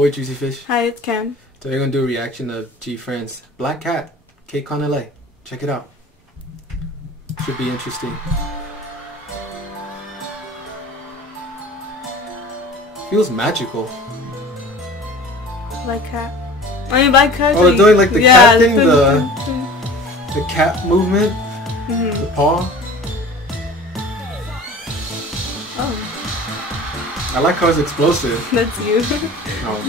boy JuicyFish. Hi, it's Cam. Today we're going to do a reaction of GFRIEND-Black Cat, KCON LA. Check it out. Should be interesting. Feels magical. Black cat. I mean, black cat. Oh, they're doing like the cat thing, the cat movement, the paw. Oh. I like how it's explosive. That's you. Oh,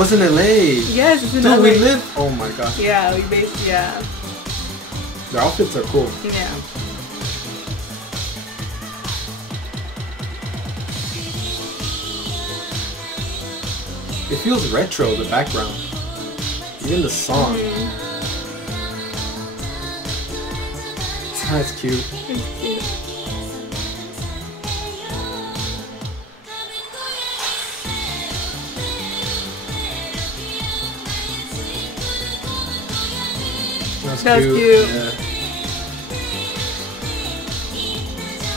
it's in LA. Yes, it's in LA. LA. We live. Oh my gosh. Yeah, we based. Yeah. The outfits are cool. Yeah. It feels retro, the background. Even the song. That's cute. It's cute. That's cute. Yeah.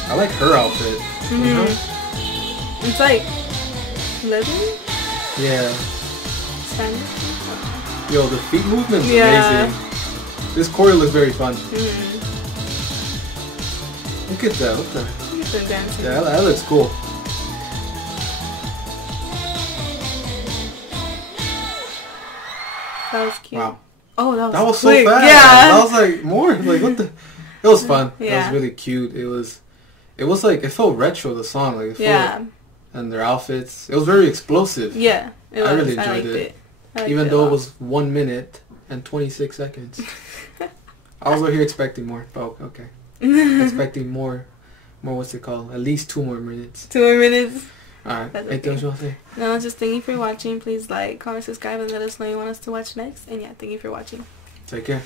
I like her outfit. You know? It's like leather? Yeah. Sandals? Yo, the feet movement's amazing. This choreo looks very fun. Look at that. What the? Look at them dancing. Yeah, that looks cool. That was cute. Wow. Oh, that was so quick. fast. Yeah. That was like more. Like what the? It was fun. Yeah. It was really cute. It was like it felt retro. The song, like it felt, and their outfits. It was very explosive. Yeah. It was. I really enjoyed it. Even though it was 1 minute and 26 seconds. I was over here expecting more. But okay. Expecting more. What's it called? At least 2 more minutes. 2 more minutes. Alright. Anything else you want to say? No, just thank you for watching. Please like, comment, subscribe, and let us know you want us to watch next. And yeah, thank you for watching. Take care.